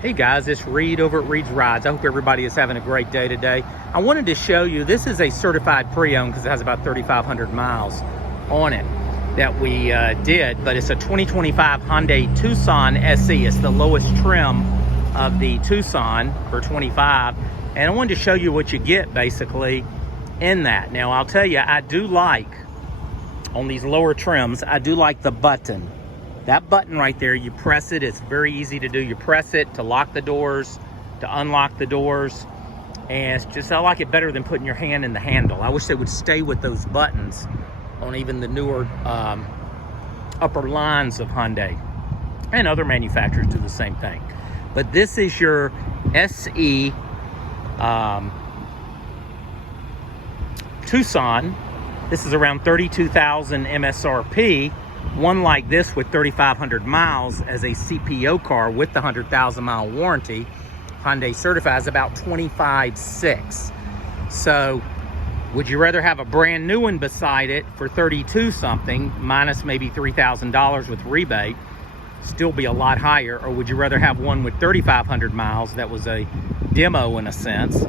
Hey guys, it's Reed over at Reed's Rides. I hope everybody is having a great day today. I wanted to show you, this is a certified pre-owned because it has about 3,500 miles on it that we did, but it's a 2025 Hyundai Tucson SE. It's the lowest trim of the Tucson for 25, and I wanted to show you what you get basically in that. Now I'll tell you, I do like, on these lower trims, I do like the button. That button right there, you press it, it's very easy to do. You press it to lock the doors, to unlock the doors, and it's just, I like it better than putting your hand in the handle. I wish they would stay with those buttons on even the newer upper lines of Hyundai, and other manufacturers do the same thing. But this is your SE Tucson. This is around 32,000 MSRP. One like this with 3,500 miles as a CPO car with the 100,000 mile warranty, Hyundai certifies about 25,600. So would you rather have a brand new one beside it for 32 something minus maybe $3,000 with rebate, still be a lot higher, or would you rather have one with 3,500 miles that was a demo in a sense?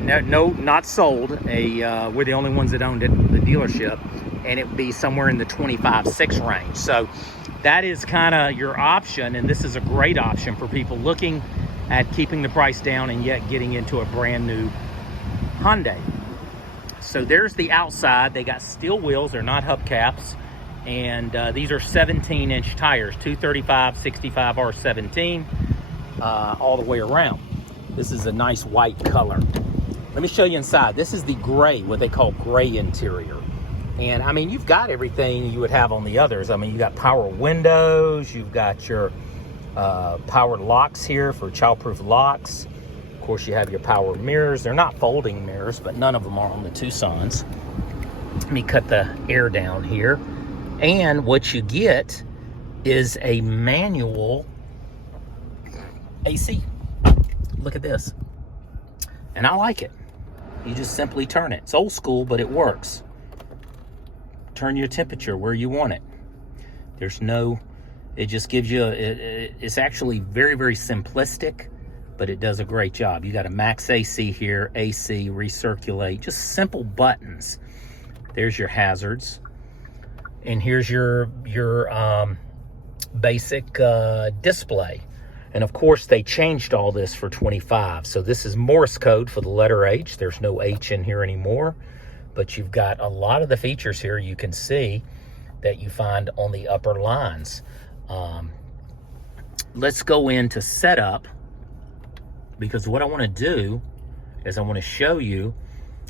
No, not sold. We're the only ones that owned it, the dealership, and it would be somewhere in the 25,600 range. So that is kind of your option, and this is a great option for people looking at keeping the price down and yet getting into a brand new Hyundai. So there's the outside. They got steel wheels, they're not hubcaps, and these are 17-inch tires, 235 65 R17 all the way around. This is a nice white color. Let me show you inside. This is the gray, what they call gray interior. And I mean, you've got everything you would have on the others. I mean, you got power windows, you've got your powered locks here for childproof locks. Of course, you have your power mirrors. They're not folding mirrors, but none of them are on the Tucsons. Let me cut the air down here. And what you get is a manual AC. Look at this. And I like it. You just simply turn it. It's old school, but it works. Turn your temperature where you want it. There's no, it just gives you, it's actually very, very simplistic, but it does a great job. You got a max AC here, AC, recirculate, just simple buttons. There's your hazards. And here's your basic display. And of course, they changed all this for 25. So this is Morse code for the letter H. There's no H in here anymore. But you've got a lot of the features here you can see that you find on the upper lines. Let's go into setup, because what I want to do is I want to show you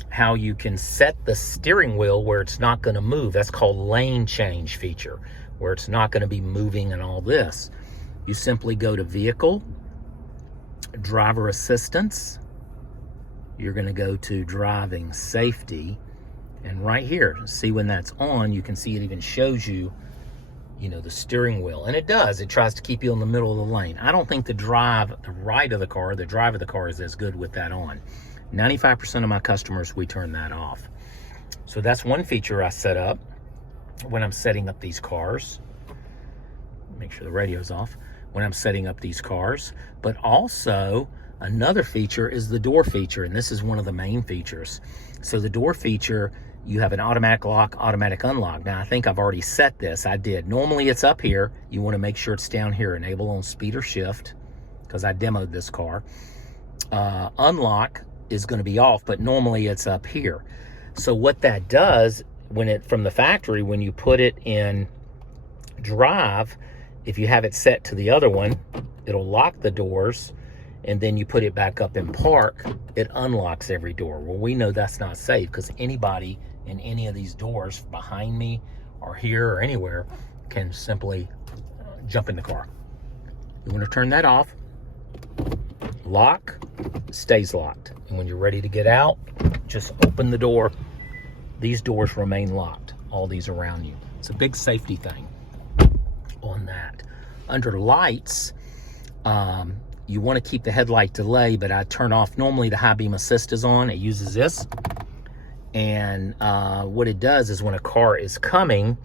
how you can set the steering wheel where it's not going to move. That's called lane change feature, where it's not going to be moving and all this. You simply go to Vehicle, Driver Assistance. You're going to go to Driving Safety. And right here, see when that's on, you can see it even shows you, the steering wheel. And it does. It tries to keep you in the middle of the lane. I don't think the drive of the car is as good with that on. 95% of my customers, we turn that off. So that's one feature I set up when I'm setting up these cars. Make sure the radio's off. When I'm setting up these cars. But also another feature is the door feature, and this is one of the main features. So the door feature, you have an automatic lock, automatic unlock. Now I think I've already set this. I did. Normally it's up here. You want to make sure it's down here, enable on speed or shift, because I demoed this car. Unlock is going to be off, but normally it's up here. So what that does, from the factory, when you put it in drive, if you have it set to the other one, it'll lock the doors, and then you put it back up in park, it unlocks every door. Well, we know that's not safe, because anybody in any of these doors behind me or here or anywhere can simply jump in the car. You want to turn that off. Lock, stays locked. And when you're ready to get out, just open the door. These doors remain locked, all these around you. It's a big safety thing on that. Under lights, you want to keep the headlight delay, but I turn off, normally the high beam assist is on. It uses this, and what it does is when a car is coming,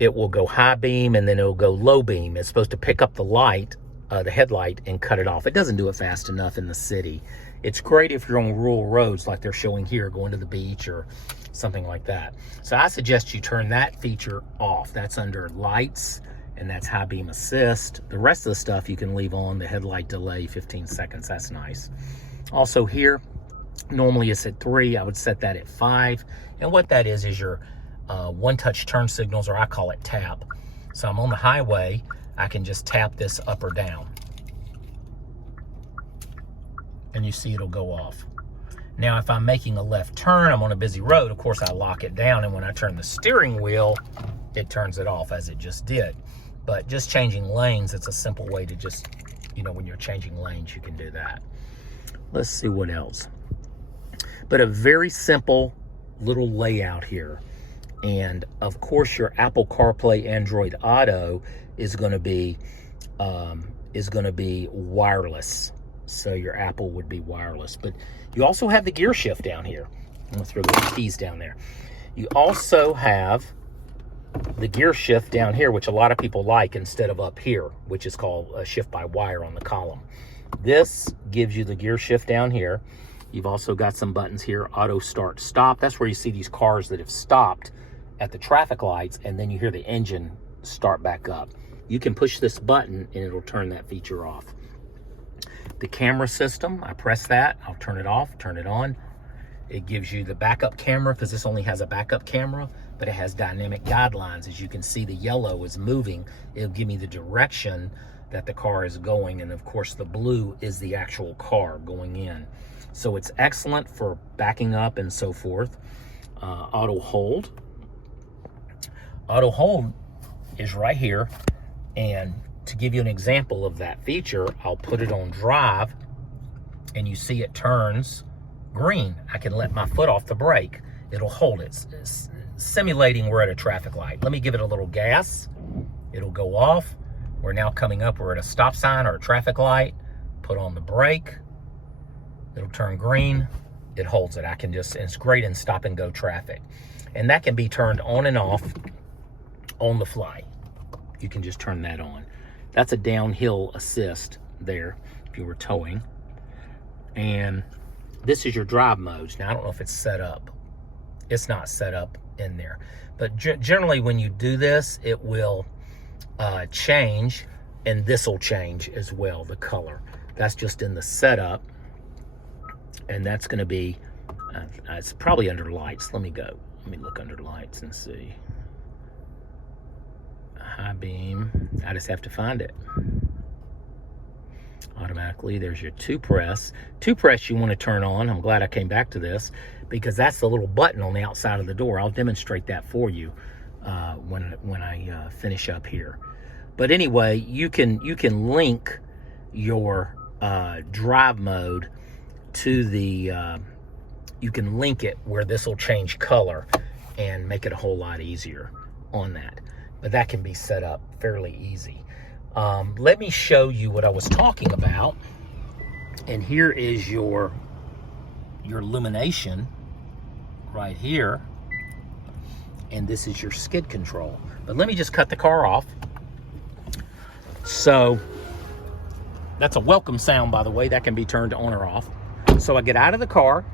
it will go high beam and then it'll go low beam. It's supposed to pick up the light the headlight and cut it off. It doesn't do it fast enough in the city. It's great if you're on rural roads like they're showing here, going to the beach or something like that. So I suggest you turn that feature off. That's under lights, and that's high beam assist. The rest of the stuff you can leave on. The headlight delay, 15 seconds, that's nice. Also here, normally it's at 3, I would set that at 5. And what that is your one-touch turn signals, or I call it tap. So I'm on the highway, I can just tap this up or down. And you see it'll go off. Now, if I'm making a left turn, I'm on a busy road, of course I lock it down, and when I turn the steering wheel, it turns it off as it just did. But just changing lanes, it's a simple way to just, you know, when you're changing lanes, you can do that. Let's see what else. But a very simple little layout here. And of course your Apple CarPlay Android Auto is going to be wireless. So your Apple would be wireless. But you also have the gear shift down here. I'm going to throw the keys down there. You also have the gear shift down here, which a lot of people like, instead of up here, which is called a shift by wire on the column. This gives you the gear shift down here. You've also got some buttons here, auto start stop. That's where you see these cars that have stopped at the traffic lights, and then you hear the engine start back up. You can push this button and it'll turn that feature off. The camera system, I press that, I'll turn it off, turn it on. It gives you the backup camera, because this only has a backup camera, but it has dynamic guidelines. As you can see, the yellow is moving. It'll give me the direction that the car is going, and of course the blue is the actual car going in. So it's excellent for backing up and so forth. Auto hold. Auto hold is right here, and to give you an example of that feature, I'll put it on drive, and you see it turns green. I can let my foot off the brake. It'll hold it. It's simulating we're at a traffic light. Let me give it a little gas. It'll go off. We're now coming up. We're at a stop sign or a traffic light. Put on the brake. It'll turn green. It holds it. I can just, it's great in stop and go traffic. And that can be turned on and off on the fly. You can just turn that on. That's a downhill assist there if you were towing. And this is your drive modes. Now, I don't know if it's set up. It's not set up in there. But generally, when you do this, it will change, and this will change as well, the color. That's just in the setup. And that's going to be, it's probably under lights. Let me look under lights and see. High beam. I just have to find it. Automatically, there's your two press. Two press you want to turn on. I'm glad I came back to this, because that's the little button on the outside of the door. I'll demonstrate that for you when I finish up here. But anyway, you can link your drive mode to the, you can link it where this will change color and make it a whole lot easier on that. But that can be set up fairly easy. Let me show you what I was talking about. And here is your illumination right here. And this is your skid control. But let me just cut the car off. So that's a welcome sound, by the way. That can be turned on or off. So I get out of the car.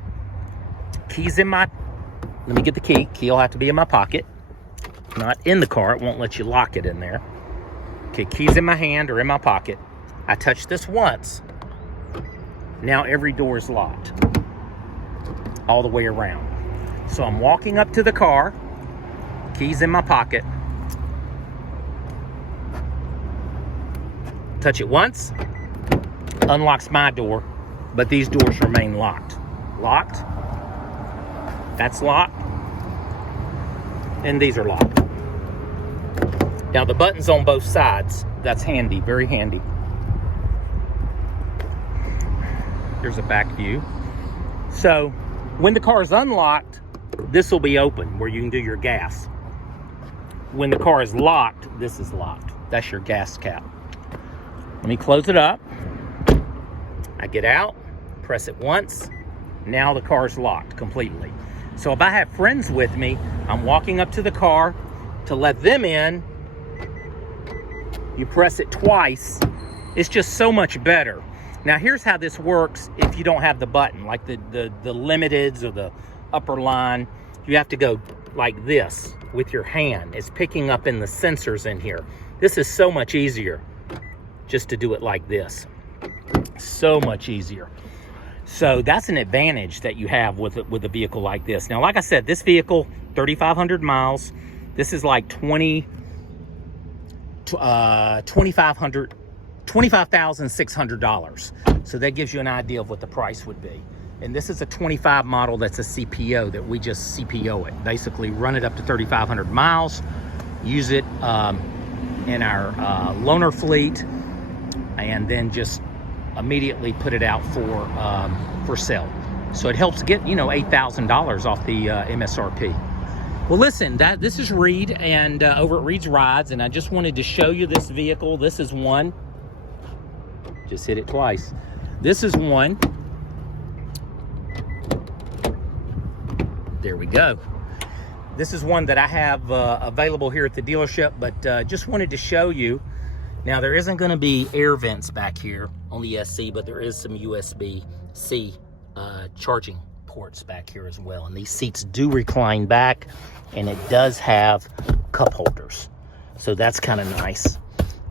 Keys in my, let me get the key. Key will have to be in my pocket. Not in the car. It won't let you lock it in there. Okay, keys in my hand or in my pocket. I touch this once. Now every door is locked. All the way around. So I'm walking up to the car. Keys in my pocket. Touch it once. Unlocks my door. But these doors remain locked. Locked. That's locked. And these are locked. Now the buttons on both sides, that's handy, very handy. There's a back view. So when the car is unlocked, this will be open where you can do your gas. When the car is locked, this is locked. That's your gas cap. Let me close it up. I get out, press it once. Now the car is locked completely. So if I have friends with me, I'm walking up to the car to let them in. You press it twice, It's just so much better. Now here's how this works if you don't have the button, like the limiteds or the upper line. You have to go like this with your hand. It's picking up in the sensors in here. This is so much easier just to do it like this. So much easier. So that's an advantage that you have with a vehicle like this. Now, like I said, this vehicle, 3,500 miles. This is like $25,600. So that gives you an idea of what the price would be. And this is a 25 model that's a CPO that we just CPO it. Basically run it up to 3,500 miles, use it in our loaner fleet, and then just immediately put it out for sale. So it helps get, you know, $8,000 off the MSRP. Well, listen, this is Reed, and over at Reed's Rides, and I just wanted to show you this vehicle. This is one. Just hit it twice. This is one. There we go. This is one that I have available here at the dealership, but just wanted to show you. Now, there isn't going to be air vents back here on the SE, but there is some USB-C charging ports back here as well. And these seats do recline back, and it does have cup holders. So that's kind of nice.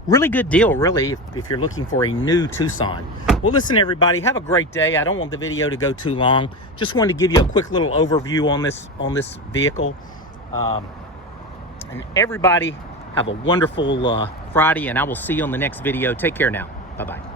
Really good deal, really, if you're looking for a new Tucson. Well, listen, everybody, have a great day. I don't want the video to go too long. Just wanted to give you a quick little overview on this vehicle. And everybody, have a wonderful Friday, and I will see you on the next video. Take care now. Bye-bye.